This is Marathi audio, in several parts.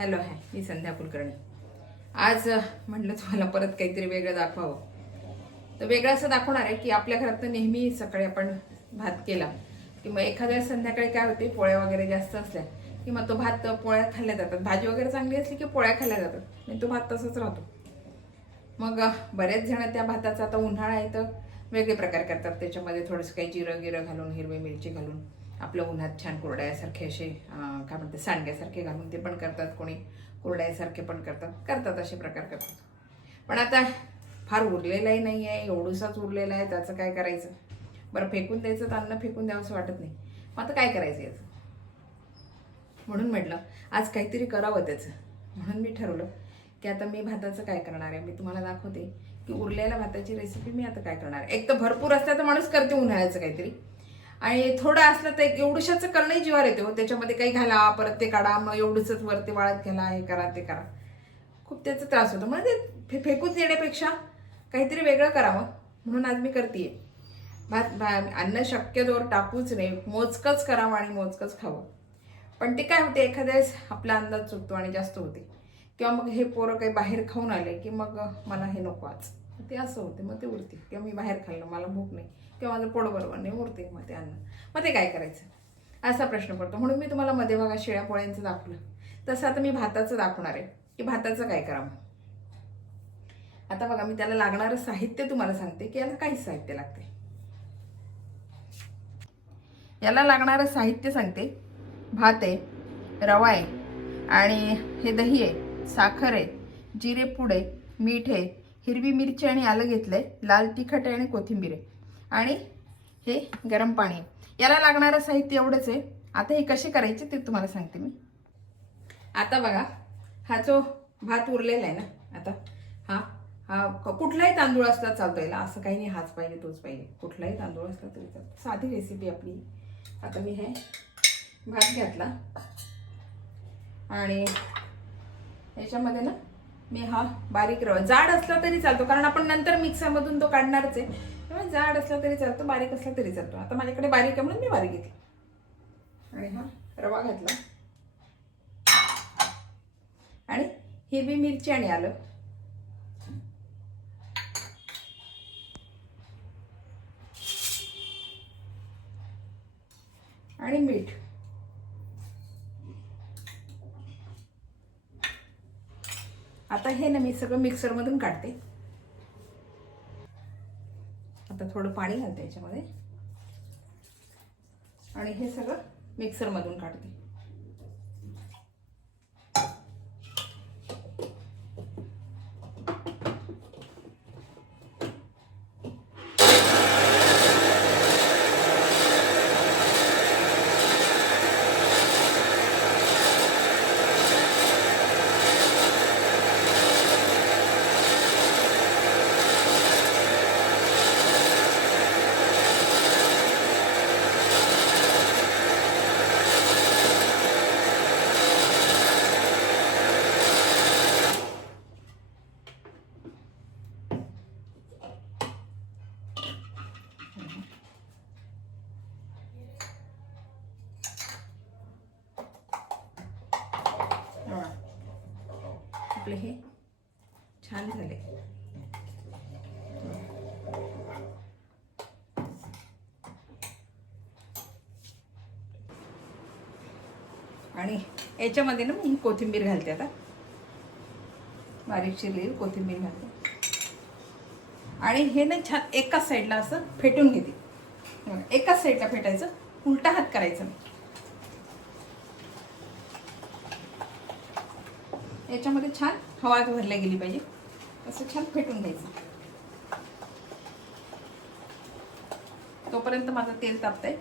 हॅलो हाय, मी संध्या कुलकर्णी. आज म्हटलं तुम्हाला परत काहीतरी वेगळं दाखवावं. तर वेगळं असं दाखवणार आहे की आपल्या घरात नेहमी सकाळी आपण भात केला की मग एखाद्या संध्याकाळी काय होते, पोळ्या वगैरे जास्त असल्या की मग तो भात पोळ्या खाल्ल्या जातात. भाजी वगैरे चांगली असली की पोळ्या खाल्ल्या जातात आणि तो भात तसंच राहतो. मग बरेच जण त्या भाताचा, आता उन्हाळा आहे तर वेगळे प्रकार करतात. त्याच्यामध्ये थोडंसं काही जिरं गिरं घालून, हिरवी मिरची घालून आपलं उन्हात छान कुरड्यासारखे असे काय म्हणते सांडग्यासारखे घालून ते पण करतात. कोणी कुरड्यासारखे पण करतात असे प्रकार करतात. पण आता फार उरलेलाही नाही आहे, एवढूसाच उरलेला आहे, त्याचं काय करायचं? बरं, फेकून द्यायचं तर अन्न फेकून द्यावं असं वाटत नाही. मग आता काय करायचं याचं? म्हणून म्हटलं आज काहीतरी करावं त्याचं. म्हणून मी ठरवलं की आता मी भाताचं काय करणार आहे. मी तुम्हाला दाखवते की उरलेल्या भाताची रेसिपी मी आता काय करणार आहे. एक तर भरपूर असलं तर माणूस करते उन्हाळ्याचं काहीतरी, आणि थोडं असलं तर एवढुशाचं करणंही जीवार येते हो. त्याच्यामध्ये काही घाला, परत ते काढा, मग एवढंच वरती वाळत घाला, हे करा ते करा, खूप त्याचा त्रास होतो. म्हणजे फेकून देण्यापेक्षा काहीतरी वेगळं करावं म्हणून आज मी करते. अन्न शक्यतोवर टाकूच नाही, मोजकंच करावं आणि मोजकंच खावं. पण ते काय होते, एखाद्या वेळेस आपला अंदाज चुकतो आणि जास्त होते, किंवा मग हे पोरं काही बाहेर खाऊन आले की मग मला हे नको आज, ते असं होते. मग ते उरते, किंवा मी बाहेर खाल्लं, मला भूक नाही, किंवा माझं पोट बरोबर नाही, उरते मग ते अन्न. मग ते काय करायचं असा प्रश्न पडतो. म्हणून मी तुम्हाला मध्ये बघा शिळ्या पोळ्यांचं दाखवलं, तसं आता मी भाताचं दाखवणार आहे की भाताचं काय करावं. आता बघा, मी त्याला लागणारं साहित्य तुम्हाला सांगते की याला काहीच साहित्य लागते. याला लागणारं साहित्य सांगते. भात आहे, रवा आहे, आणि हे दही आहे, साखर आहे, जिरे पूड आहे, मीठ आहे, हिरवी मिरची आणि आलं घेतलंय, लाल तिखट आहे आणि कोथिंबीर आहे, आणि हे गरम पाणी आहे. याला लागणारं साहित्य एवढंच आहे. आता हे कसे करायचे ते तुम्हाला सांगते मी. आता बघा, हा जो भात उरलेला आहे ना, आता हा हा कुठलाही तांदूळ असला चालतो याला, असं काही नाही हाच पाहिजे तोच पाहिजे, कुठलाही तांदूळ असला तरी चालतो. साधी रेसिपी आपली. आता मी हे भात घेतला आणि याच्यामध्ये ना मी हा बारीक रवा, जाड असला तरी चालतो कारण आपण नंतर मिक्सरमधून तो काढणारच आहे, तेव्हा जाड असला तरी चालतो, बारीक असला तरी चालतो. आता माझ्याकडे बारीक आहे म्हणून मी बारीक घेतली. आणि हा रवा घातला, आणि हिरवी मिरची आणि आलं, आणि मीठ. आता हे ना मी सगळं मिक्सरमधून काढते. आता थोडं पाणी घालते याच्यामध्ये आणि हे सगळं मिक्सरमधून काढते. आपले हे छान झाले. आणि याच्यामध्ये ना मी कोथिंबीर घालते. आता बारीक चिरलेली कोथिंबीर घालते आणि हे ना छान एकाच साईडला असं फेटून घेते. एकाच साईडला फेटायचं, उलटा हात करायचा नाही. याच्यामध्ये छान हवा भरल्या गेली पाहिजे, असं छान फेटून घ्यायचं. तोपर्यंत माझं तेल तापतंय.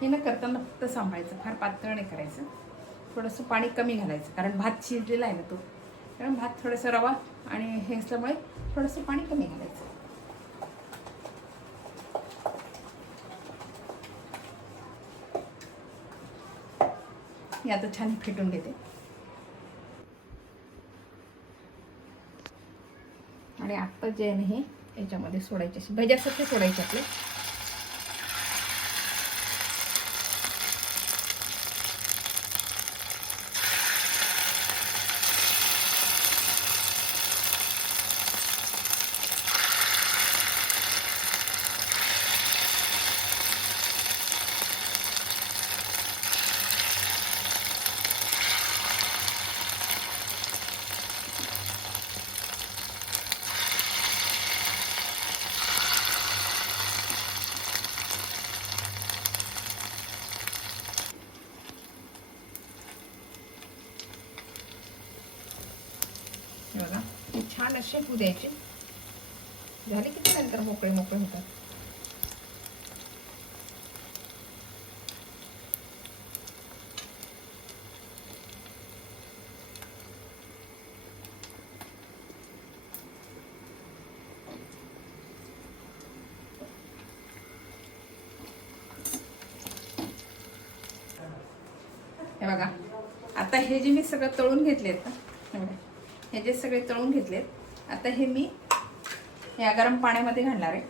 हे ना करताना फक्त सांभाळायचं, फार पातळ नाही करायचं. थोडंसं पाणी कमी घालायचं कारण भात शिजलेला आहे ना तो, कारण भात थोडासा रवा आणि हे असल्यामुळे थोडंसं पाणी कमी घालायचं. मी आता छान फेटून घेते आणि आता जे आहे हे याच्यामध्ये सोडायचे, असे भज्यासारखे सोडायचे आपले. बघा हे छान असे होऊ द्यायचे. झाले की नंतर मोकळे मोकळे होतात. हे बघा आता हे जे मी सगळं तळून घेतलेत ना, हे जे सगळे तळून घेतलेत, आता हे मी या गरम पाण्यामध्ये घालणार आहे.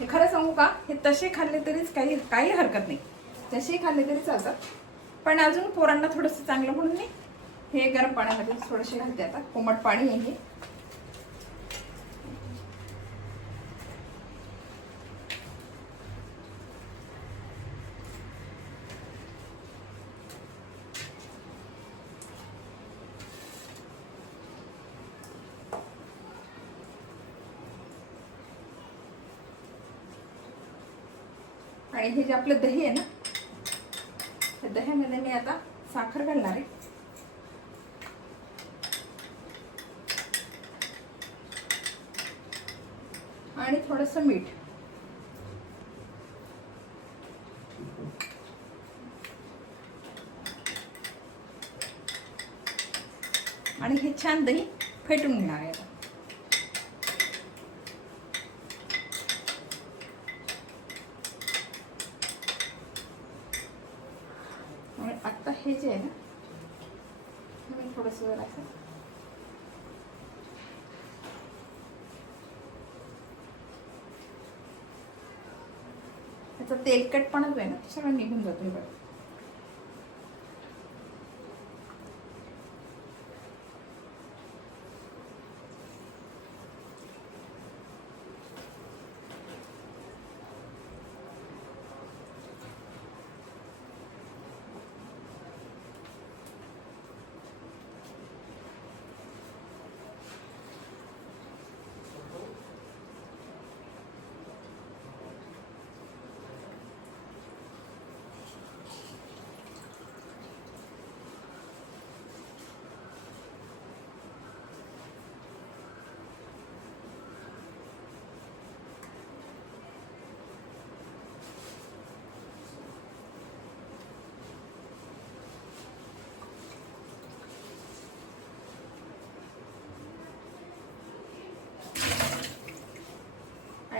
हे खरं सांगू का, हे तसे खाल्ले तरीच काही हरकत नाही, तसेही खाल्ले तरी चालतात. पण अजून पोरांना थोडंसं चांगलं म्हणून मी हे गरम पाण्यामध्ये थोडेसे घालते. आता कोमट पाणी आहे हे. आणि हे जे आपलं दही आहे ना, त्या दह्यामध्ये मी आता साखर घालणार आहे. आणि थोडंसं मीठ. आणि हे छान दही फेटून घेणार आहे. आता हे जे आहे ना, मी थोडंसं जरा असं त्याचा तेलकटपणा जो आहे ना, तो सगळं निघून जातो. बघा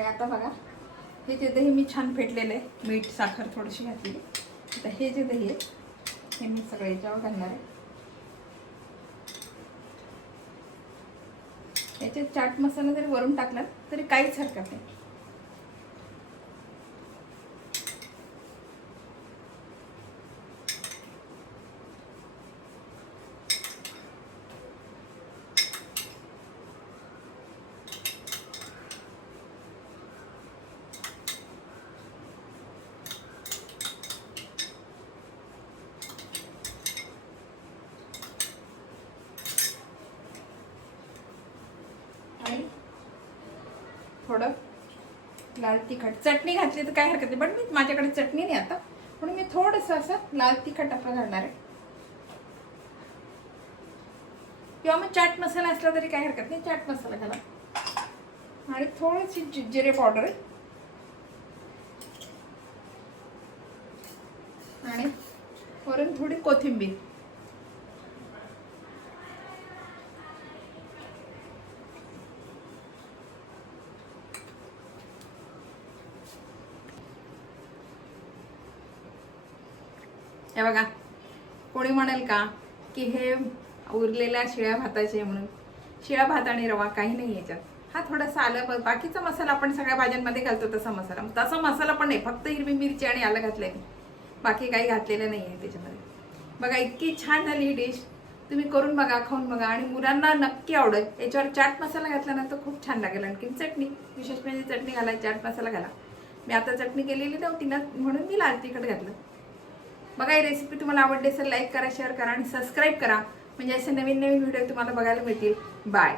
आता बघा हे जे दही मी छान फेटलेलं आहे, मीठ साखर थोडीशी घातलेली. आता हे जे दही आहे हे मी सगळं याच्यावर घालणार आहे. याच्यात चाट मसाला जरी वरून टाकला तरी काहीच हरकत नाही. आणि थोडं लाल तिखट. चटणी घातली तर काय हरकत नाही, पण मी माझ्याकडे चटणी नाही आता, म्हणून मी थोडंसं असं लाल तिखट आपलं घालणार आहे. किंवा मग चाट मसाला असला तरी काही हरकत नाही, चाट मसाला घाला. आणि थोडीशी जिरे पावडर आहे. आणि वरून थोडी कोथिंबीर. हे बघा, कोणी म्हणेल का की हे उरलेल्या शिळ्या भाताचे म्हणून. शिळा भात आणि रवा काही नाही याच्यात. हा थोडासा आलं, बाकीचा मसाला आपण सगळ्या भाज्यांमध्ये घालतो तसा मसाला पण नाही, फक्त हिरवी मिरची आणि आलं घातलंय, बाकी काही घातलेलं नाही आहे त्याच्यामध्ये. बघा इतकी छान झाली ही डिश. तुम्ही करून बघा, खाऊन बघा आणि मुलांना नक्की आवडेल. याच्यावर चाट मसाला घातल्यानंतर खूप छान लागेल. आणखी चटणी, विशेष म्हणजे चटणी घाला, चाट मसाला घाला. मी आता चटणी केलेली नव्हती ना म्हणून मी लाल तिखट घातलं. बघा ही रेसिपी तुम्हाला आवडली असेल लाईक करा, शेअर करा आणि सबस्क्राईब करा, म्हणजे असे नवीन नवीन व्हिडिओ तुम्हाला बघायला मिळतील. बाय.